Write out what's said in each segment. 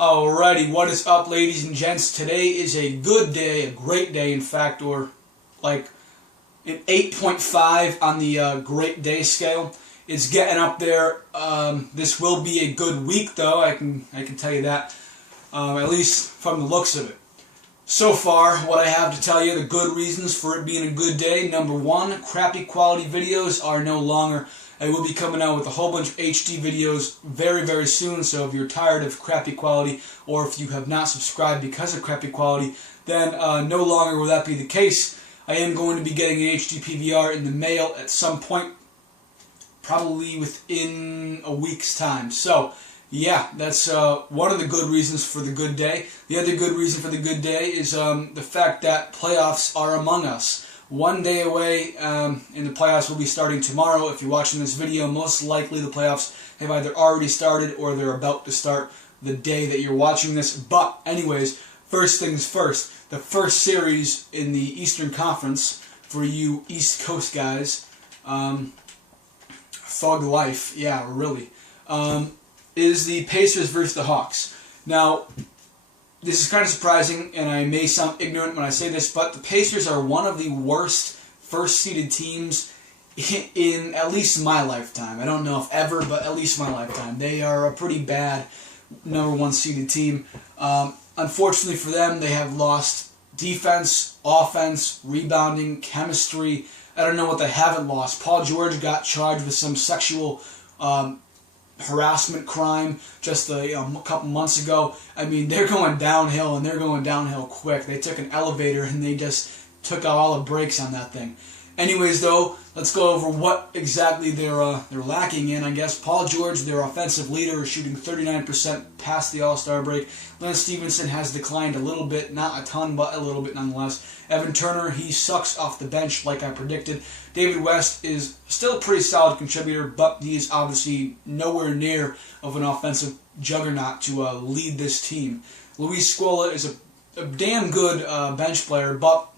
Alrighty, what is up, ladies and gents? Today is a good day, a great day, in fact, or like an 8.5 on the great day scale. It's getting up there. This will be a good week, though. I can tell you that, at least from the looks of it. So far, what I have to tell you, the good reasons for it being a good day. Number one, crappy quality videos are no longer. I will be coming out with a whole bunch of HD videos very, very soon, so if you're tired of crappy quality, or if you have not subscribed because of crappy quality, then no longer will that be the case. I am going to be getting an HD PVR in the mail at some point, probably within a week's time. So, yeah, that's one of the good reasons for the good day. The other good reason for the good day is the fact that playoffs are among us. One day away, and the playoffs will be starting tomorrow. If you're watching this video, most likely the playoffs have either already started or they're about to start the day that you're watching this. But anyways, first things first, the first series in the Eastern Conference for you East Coast guys, thug life, yeah, really, is the Pacers versus the Hawks. Now, this is kind of surprising, and I may sound ignorant when I say this, but the Pacers are one of the worst first-seeded teams in at least my lifetime. I don't know if ever, but at least my lifetime. They are a pretty bad number one seeded team. Unfortunately for them, they have lost defense, offense, rebounding, chemistry. I don't know what they haven't lost. Paul George got charged with some sexual harassment crime just a couple months ago. I mean, they're going downhill, and they're going downhill quick. They took an elevator and they just took out all the brakes on that thing. Anyways, though, let's go over what exactly they're lacking in. I guess Paul George, their offensive leader, is shooting 39% past the All-Star break. Lance Stephenson has declined a little bit, not a ton, but a little bit nonetheless. Evan Turner, he sucks off the bench like I predicted. David West is still a pretty solid contributor, but he is obviously nowhere near of an offensive juggernaut to lead this team. Luis Scola is a damn good bench player, but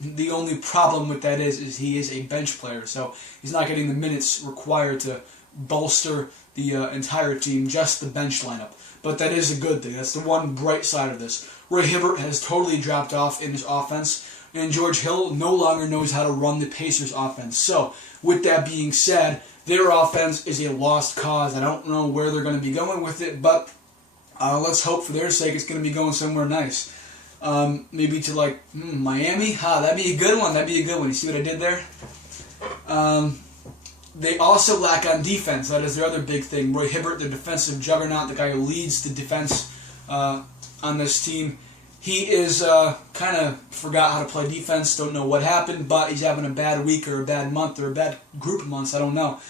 the only problem with that is he is a bench player, so he's not getting the minutes required to bolster the entire team, just the bench lineup. But that is a good thing. That's the one bright side of this. Roy Hibbert has totally dropped off in his offense, and George Hill no longer knows how to run the Pacers' offense. So, with that being said, their offense is a lost cause. I don't know where they're going to be going with it, but let's hope for their sake it's going to be going somewhere nice. Maybe to like Miami. That'd be a good one. That'd be a good one. You see what I did there? They also lack on defense. That is their other big thing. Roy Hibbert, the defensive juggernaut, the guy who leads the defense on this team, he is kind of forgot how to play defense. Don't know what happened, but he's having a bad week or a bad month or a bad group of months. I don't know.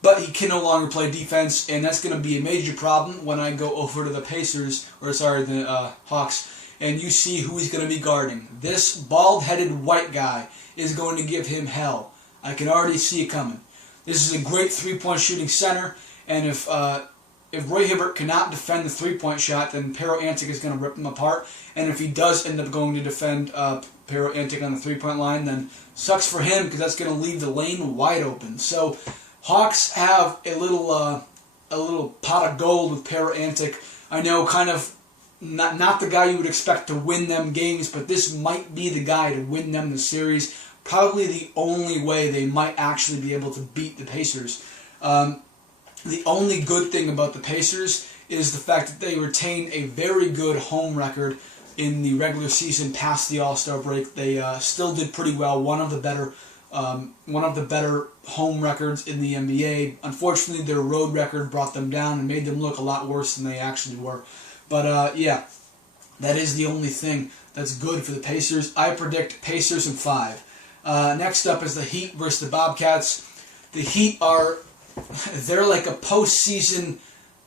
But he can no longer play defense, and that's going to be a major problem when I go over to the the Hawks, and you see who he's going to be guarding. This bald-headed white guy is going to give him hell. I can already see it coming. This is a great three-point shooting center, and if Roy Hibbert cannot defend the three-point shot, then Pero Antic is going to rip him apart. And if he does end up going to defend Pero Antic on the three-point line, then sucks for him, because that's going to leave the lane wide open. So Hawks have a little pot of gold with Pero Antic. I know, kind of not the guy you would expect to win them games, but this might be the guy to win them the series. Probably the only way they might actually be able to beat the Pacers. The only good thing about the Pacers is the fact that they retain a very good home record in the regular season past the All-Star break. They still did pretty well. One of the better home records in the NBA. Unfortunately, their road record brought them down and made them look a lot worse than they actually were. But yeah, that is the only thing that's good for the Pacers. I predict Pacers in 5. Next up is the Heat versus the Bobcats. The Heat they're like a postseason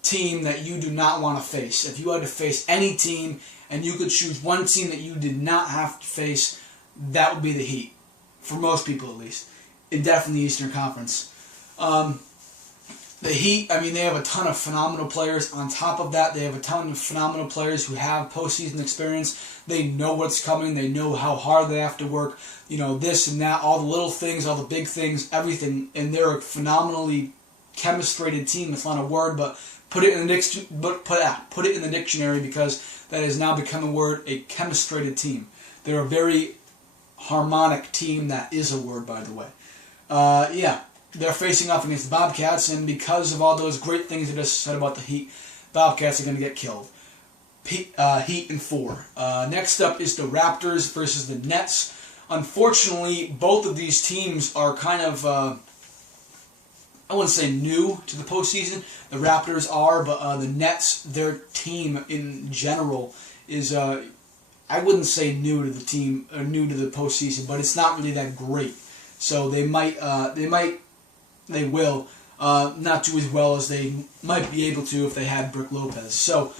team that you do not want to face. If you had to face any team and you could choose one team that you did not have to face, that would be the Heat. For most people, at least. And definitely the Eastern Conference. The Heat, I mean, they have a ton of phenomenal players. On top of that, they have a ton of phenomenal players who have postseason experience. They know what's coming. They know how hard they have to work. You know, this and that, all the little things, all the big things, everything. And they're a phenomenally chemistrated team. It's not a word, but Put it in the dictionary because that has now become a word, a chemostrated team. They're a very harmonic team. That is a word, by the way. Yeah, they're facing off against the Bobcats, and because of all those great things I just said about the Heat, Bobcats are going to get killed. Heat in 4. Next up is the Raptors versus the Nets. Unfortunately, both of these teams are kind of, I wouldn't say new to the postseason. The Raptors are, but the Nets, their team in general, is, I wouldn't say new to the team, or new to the postseason, but it's not really that great. So they will not do as well as they might be able to if they had Brook Lopez. So,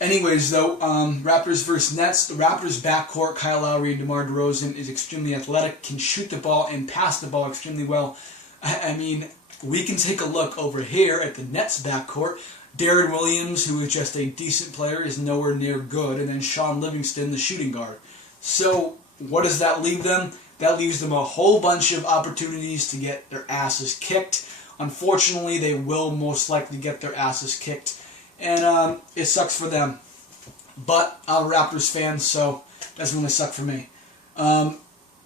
anyways, though, Raptors versus Nets. The Raptors' backcourt, Kyle Lowry and DeMar DeRozan, is extremely athletic, can shoot the ball and pass the ball extremely well. I mean, we can take a look over here at the Nets' backcourt. Darren Williams, who is just a decent player, is nowhere near good, and then Sean Livingston, the shooting guard. So, what does that leave them? That leaves them a whole bunch of opportunities to get their asses kicked. Unfortunately, they will most likely get their asses kicked, and it sucks for them. But I'm a Raptors fan, so it doesn't really suck for me.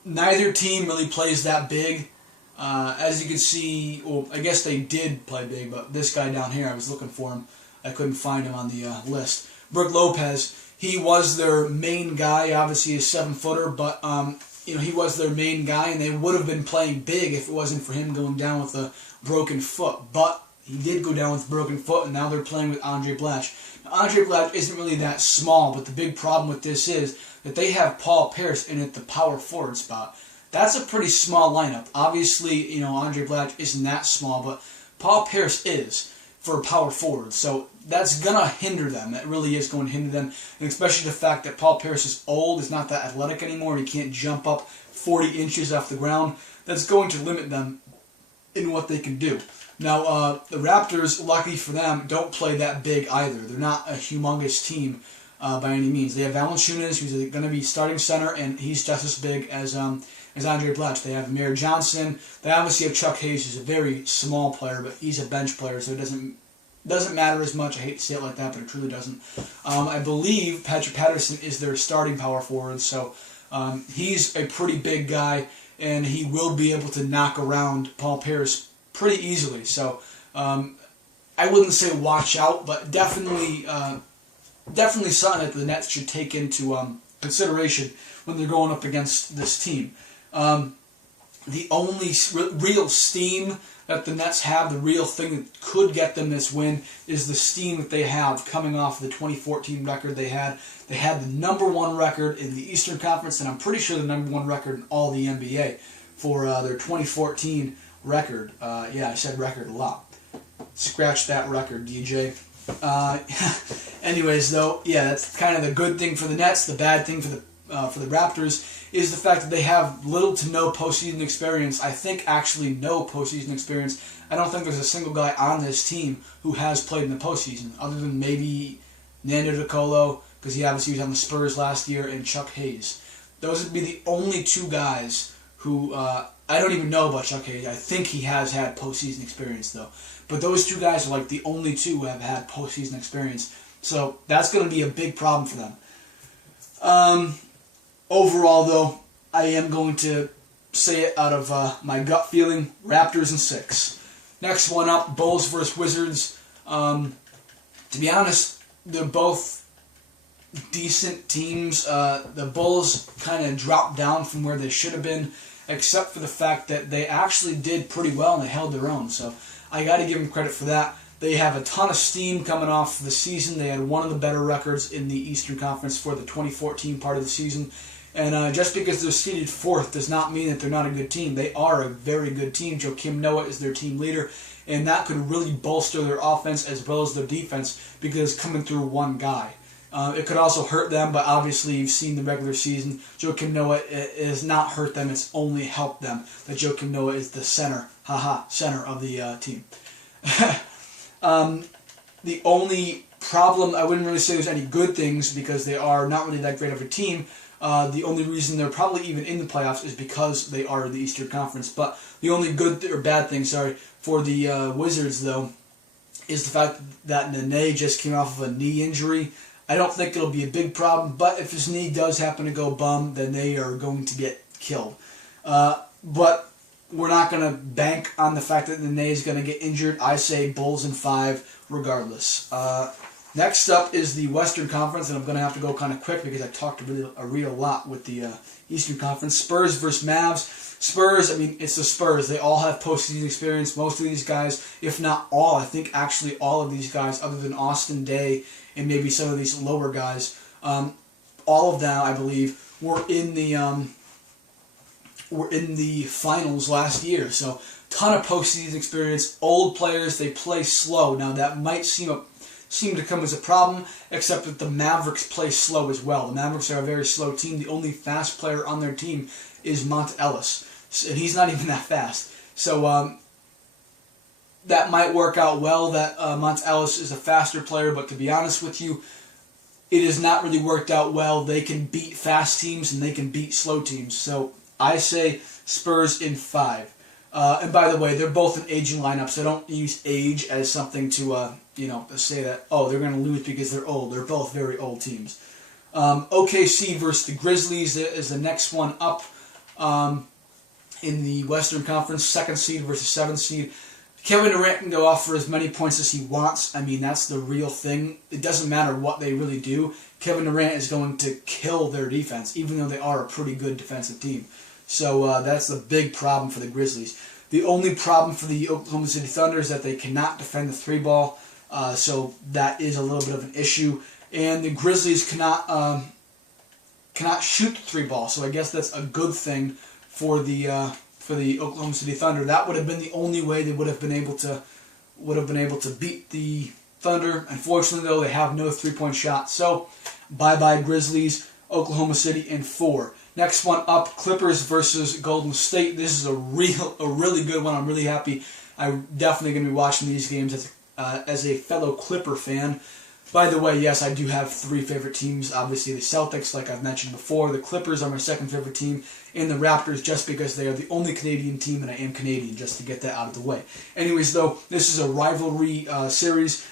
Neither team really plays that big. As you can see, well, I guess they did play big, but this guy down here, I was looking for him. I couldn't find him on the list. Brook Lopez, he was their main guy. Obviously, a 7-footer, but he was their main guy, and they would have been playing big if it wasn't for him going down with a broken foot. But he did go down with a broken foot, and now they're playing with Andre Blatche. Now, Andre Blatche isn't really that small, but the big problem with this is that they have Paul Pierce in at the power forward spot. That's a pretty small lineup. Obviously, Andre Blatche isn't that small, but Paul Pierce is for a power forward. So that's going to hinder them. That really is going to hinder them. And especially the fact that Paul Pierce is old, is not that athletic anymore, he can't jump up 40 inches off the ground. That's going to limit them in what they can do. Now, the Raptors, lucky for them, don't play that big either. They're not a humongous team by any means. They have Valanciunas, who's going to be starting center, and he's just as big as Andre Blatche. They have Amir Johnson. They obviously have Chuck Hayes, who's a very small player, but he's a bench player, so it doesn't matter as much. I hate to say it like that, but it truly doesn't. I believe Patrick Patterson is their starting power forward, so he's a pretty big guy, and he will be able to knock around Paul Pierce pretty easily. So I wouldn't say watch out, but definitely something that the Nets should take into consideration when they're going up against this team. The only real steam that the Nets have, the real thing that could get them this win, is the steam that they have coming off the 2014 record they had. They had the #1 record in the Eastern Conference, and I'm pretty sure the #1 record in all the NBA for their 2014 record. Yeah, I said record a lot. Scratch that record, DJ. Anyways, though, yeah, that's kind of the good thing for the Nets. The bad thing for the Raptors is the fact that they have little to no postseason experience. I think actually no postseason experience. I don't think there's a single guy on this team who has played in the postseason, other than maybe Nando De Colo, because he obviously was on the Spurs last year, and Chuck Hayes. Those would be the only two guys who, I don't even know about Chuck Hayes. I think he has had postseason experience, though. But those two guys are like the only two who have had postseason experience. So that's going to be a big problem for them. Overall, though, I am going to say it out of my gut feeling, Raptors in 6. Next one up, Bulls versus Wizards. To be honest, they're both decent teams. The Bulls kind of dropped down from where they should have been, except for the fact that they actually did pretty well and they held their own. So I got to give them credit for that. They have a ton of steam coming off the season. They had one of the better records in the Eastern Conference for the 2014 part of the season. And just because they're seeded 4th does not mean that they're not a good team. They are a very good team. Joakim Noah is their team leader, and that could really bolster their offense as well as their defense because it's coming through one guy. It could also hurt them, but obviously you've seen the regular season. Joakim Noah has not hurt them. It's only helped them that Joakim Noah is the center of the team. The only problem, I wouldn't really say there's any good things because they are not really that great of a team. The only reason they're probably even in the playoffs is because they are the Eastern Conference. But the only good or bad thing, for the Wizards though, is the fact that Nene just came off of a knee injury. I don't think it'll be a big problem, but if his knee does happen to go bum, then they are going to get killed. But we're not going to bank on the fact that Nene is going to get injured. I say Bulls in 5 regardless. Next up is the Western Conference, and I'm going to have to go kind of quick because I talked a real lot with the Eastern Conference. Spurs versus Mavs. Spurs, I mean, it's the Spurs. They all have postseason experience. Most of these guys, if not all, I think actually all of these guys, other than Austin Day and maybe some of these lower guys, all of them, I believe, were in the finals last year. So, ton of postseason experience. Old players, they play slow. Now, that might seem to come as a problem, except that the Mavericks play slow as well. The Mavericks are a very slow team. The only fast player on their team is Monta Ellis, and he's not even that fast. So that might work out well that Monta Ellis is a faster player, but to be honest with you, it has not really worked out well. They can beat fast teams and they can beat slow teams. So I say Spurs in 5. And by the way, they're both in aging lineups, so don't use age as something to say that, oh, they're going to lose because they're old. They're both very old teams. OKC versus the Grizzlies is the next one up in the Western Conference, 2nd seed versus 7th seed. Kevin Durant can go off for as many points as he wants. I mean, that's the real thing. It doesn't matter what they really do. Kevin Durant is going to kill their defense, even though they are a pretty good defensive team. So that's the big problem for the Grizzlies. The only problem for the Oklahoma City Thunder is that they cannot defend the 3-ball. So that is a little bit of an issue. And the Grizzlies cannot shoot the 3-ball. So I guess that's a good thing for the Oklahoma City Thunder. That would have been the only way they would have been able to beat the Thunder. Unfortunately, though, they have no 3-point shot. So bye-bye Grizzlies. Oklahoma City in 4. Next one up, Clippers versus Golden State. This is a really good one. I'm really happy. I'm definitely going to be watching these games as a fellow Clipper fan. By the way, yes, I do have 3 favorite teams. Obviously, the Celtics, like I've mentioned before. The Clippers are my 2nd favorite team. And the Raptors, just because they are the only Canadian team, and I am Canadian, just to get that out of the way. Anyways, though, this is a rivalry series.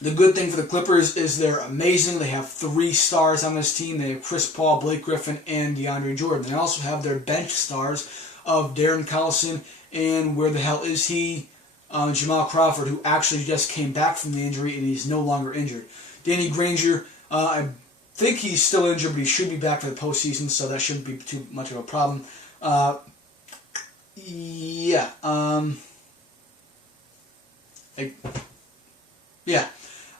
The good thing for the Clippers is they're amazing. They have 3 stars on this team. They have Chris Paul, Blake Griffin, and DeAndre Jordan. They also have their bench stars of Darren Collison and where the hell is he? Jamal Crawford, who actually just came back from the injury and he's no longer injured. Danny Granger, I think he's still injured, but he should be back for the postseason, so that shouldn't be too much of a problem. Yeah.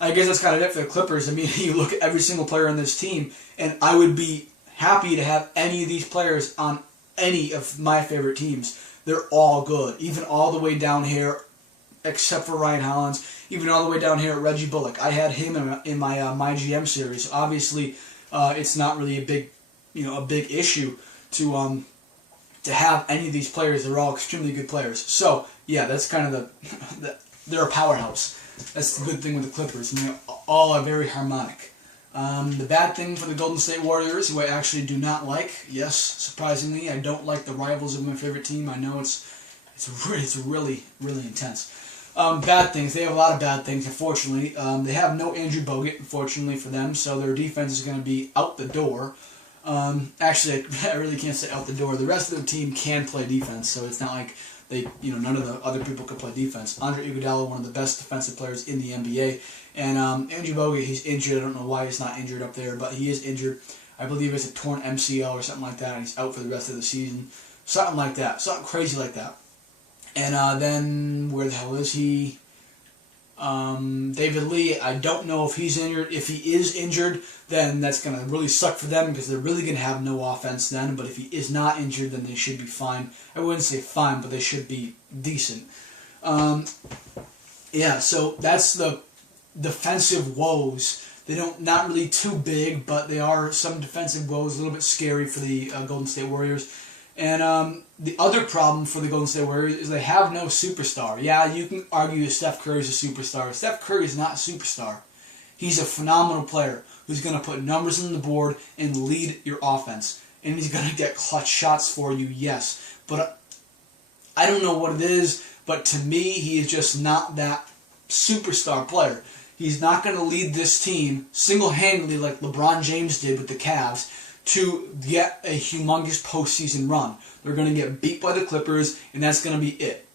I guess that's kind of it for the Clippers. I mean, you look at every single player on this team, and I would be happy to have any of these players on any of my favorite teams. They're all good, even all the way down here, except for Ryan Hollins, even all the way down here at Reggie Bullock. I had him in my My GM series. Obviously, it's not really a big issue to have any of these players. They're all extremely good players. So yeah, that's kind of they're a powerhouse. That's the good thing with the Clippers. And they all are very harmonic. The bad thing for the Golden State Warriors, who I actually do not like, yes, surprisingly, I don't like the rivals of my favorite team. I know it's really, really intense. Bad things. They have a lot of bad things, unfortunately. They have no Andrew Bogut, unfortunately for them, so their defense is going to be out the door. Actually, I really can't say out the door. The rest of the team can play defense, so it's not like none of the other people can play defense. Andre Iguodala, one of the best defensive players in the NBA, and Andrew Bogut, he's injured. I don't know why he's not injured up there, but he is injured. I believe it's a torn MCL or something like that, and he's out for the rest of the season. Something like that. Something crazy like that. And then, where the hell is he? David Lee, I don't know if he's injured. If he is injured, then that's going to really suck for them because they're really going to have no offense then. But if he is not injured, then they should be fine. I wouldn't say fine, but they should be decent. Yeah, so that's the defensive woes. Not really too big, but they are some defensive woes, a little bit scary for the Golden State Warriors. And the other problem for the Golden State Warriors is they have no superstar. Yeah, you can argue that Steph Curry is a superstar. Steph Curry is not a superstar. He's a phenomenal player who's going to put numbers on the board and lead your offense. And he's going to get clutch shots for you, yes. But I don't know what it is, but to me, he is just not that superstar player. He's not going to lead this team single-handedly like LeBron James did with the Cavs to get a humongous postseason run. They're going to get beat by the Clippers, and that's going to be it.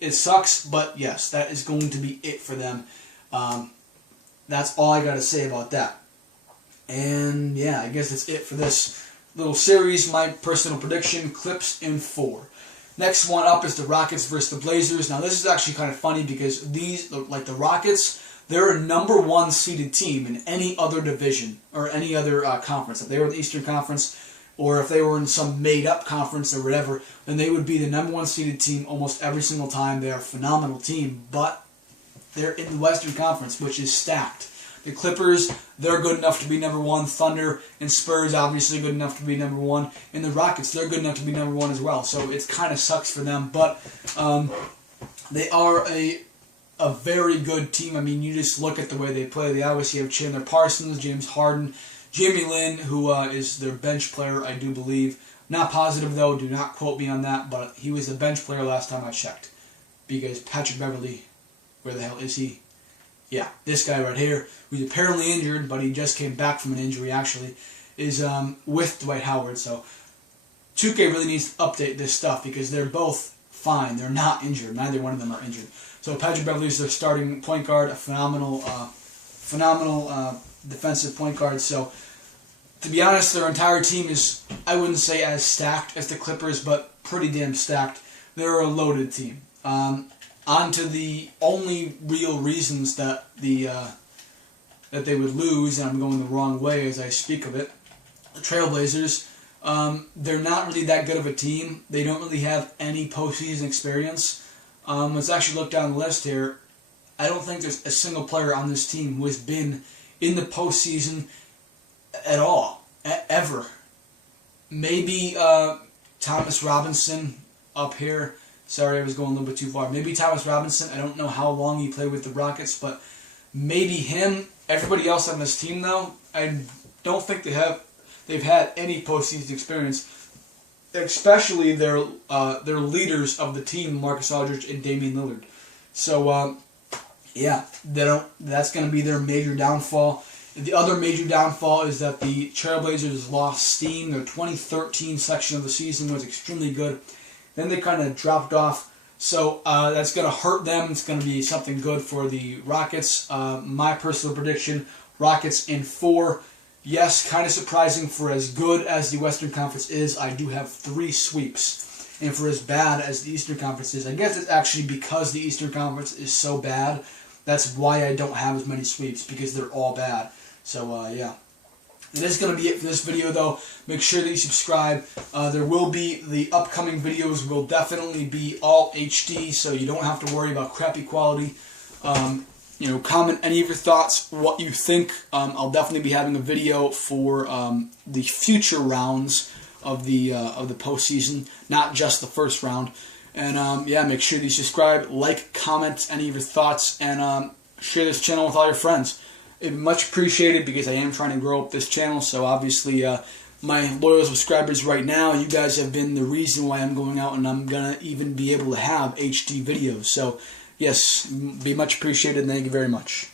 It sucks, but yes, that is going to be it for them. That's all I got to say about that. And yeah, I guess that's it for this little series. My personal prediction, Clips in 4. Next one up is the Rockets versus the Blazers. Now this is actually kind of funny because these, like the Rockets, they're a #1 seeded team in any other division or any other conference. If they were in the Eastern Conference or if they were in some made-up conference or whatever, then they would be the #1 seeded team almost every single time. They're a phenomenal team, but they're in the Western Conference, which is stacked. The Clippers, they're good enough to be #1. Thunder and Spurs, obviously good enough to be #1. And the Rockets, they're good enough to be #1 as well. So it kind of sucks for them. But they are a very good team. I mean, you just look at the way they play. They obviously have Chandler Parsons, James Harden, Jimmy Lin, who is their bench player, I do believe. Not positive, though. Do not quote me on that. But he was a bench player last time I checked. Because Patrick Beverley, where the hell is he? Yeah, this guy right here, who's apparently injured, but he just came back from an injury, actually, is with Dwight Howard. So 2K really needs to update this stuff because they're both fine. They're not injured. Neither one of them are injured. So Patrick Beverley is their starting point guard, a phenomenal defensive point guard. So to be honest, their entire team is, I wouldn't say as stacked as the Clippers, but pretty damn stacked. They're a loaded team. On to the only real reasons that that they would lose, and I'm going the wrong way as I speak of it. The Trailblazers, they're not really that good of a team. They don't really have any postseason experience. Let's actually look down the list here. I don't think there's a single player on this team who has been in the postseason at all, ever. Maybe Thomas Robinson up here. Sorry, I was going a little bit too far. Maybe Thomas Robinson. I don't know how long he played with the Rockets, but maybe him. Everybody else on this team, though, I don't think they've had any postseason experience, especially their leaders of the team, Marcus Aldridge and Damian Lillard. So yeah, that's going to be their major downfall. The other major downfall is that the Trailblazers lost steam. Their 2013 section of the season was extremely good. Then they kind of dropped off, so that's going to hurt them. It's going to be something good for the Rockets. My personal prediction, Rockets in 4. Yes, kind of surprising for as good as the Western Conference is. I do have 3 sweeps. And for as bad as the Eastern Conference is, I guess it's actually because the Eastern Conference is so bad. That's why I don't have as many sweeps, because they're all bad. So, yeah. That is going to be it for this video, though. Make sure that you subscribe. There will be the upcoming videos will definitely be all HD, so you don't have to worry about crappy quality. Comment any of your thoughts, what you think. I'll definitely be having a video for the future rounds of the postseason, not just the first round. And yeah, make sure that you subscribe, like, comment any of your thoughts, and share this channel with all your friends. It'd be much appreciated because I am trying to grow up this channel. So obviously, my loyal subscribers right now, you guys have been the reason why I'm going out and I'm gonna even be able to have HD videos. So yes, be much appreciated. And thank you very much.